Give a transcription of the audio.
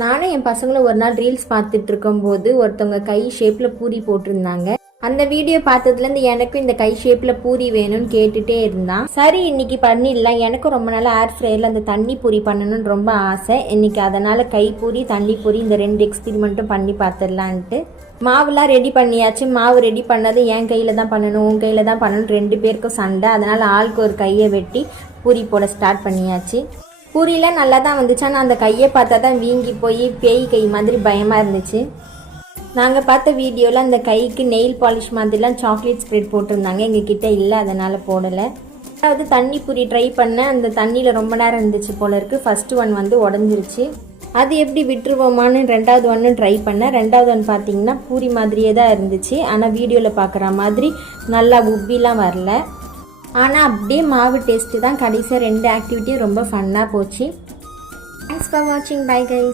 நானும் என் பசங்களும் ஒரு நாள் ரீல்ஸ் பார்த்துட்டு இருக்கும்போது ஒருத்தவங்க கை ஷேப்பில் பூரி போட்டிருந்தாங்க. அந்த வீடியோ பார்த்ததுலேருந்து எனக்கும் இந்த கை ஷேப்பில் பூரி வேணும்னு கேட்டுகிட்டே இருந்தான். சரி இன்னைக்கு பண்ணிடலாம். எனக்கும் ரொம்ப நாள் ஏர் ஃப்ரையரில் அந்த தண்ணி பூரி பண்ணணும்னு ரொம்ப ஆசை. இன்னைக்கு அதனால் கை பூரி தண்ணி பூரி இந்த 2 எக்ஸ்பெரிமெண்ட்டும் பண்ணி பார்த்துடலான்ட்டு மாவுலாம் ரெடி பண்ணியாச்சு. மாவு ரெடி பண்ணது என் கையில் தான் பண்ணணும், உன் கையில் தான் பண்ணணும், 2 பேருக்கும் சண்டை. அதனால் ஆளுக்கு ஒரு கையை வெட்டி பூரி போட ஸ்டார்ட் பண்ணியாச்சு. பூரிலாம் நல்லா தான் வந்துச்சு. ஆனால் அந்த கையை பார்த்தா தான் வீங்கி போய் பேய் கை மாதிரி பயமாக இருந்துச்சு. நாங்கள் பார்த்த வீடியோவில் அந்த கைக்கு நெயில் பாலிஷ் மாதிரிலாம் சாக்லேட் ஸ்ப்ரெட் போட்டிருந்தாங்க. எங்ககிட்ட இல்லை, அதனால் போடலை. அதாவது தண்ணி பூரி ட்ரை பண்ணேன். அந்த தண்ணியில் ரொம்ப நேரம் இருந்துச்சு போல இருக்குது. ஃபஸ்ட்டு ஒன் வந்து உடஞ்சிருச்சு. அது எப்படி விட்டுருவோமான்னு 2வது ஒன்று ட்ரை பண்ணேன். 2வது ஒன் பார்த்தீங்கன்னா பூரி மாதிரியே தான் இருந்துச்சு. ஆனால் வீடியோவில் பார்க்குற மாதிரி நல்லா உப்பிலாம் வரல. ஆனால் அப்படியே மாவு டேஸ்ட்டு தான். கடைசியாக 2 ஆக்டிவிட்டியும் ரொம்ப ஃபன்னாக போச்சு. தேங்க்ஸ் ஃபார் வாட்சிங். Bye guys.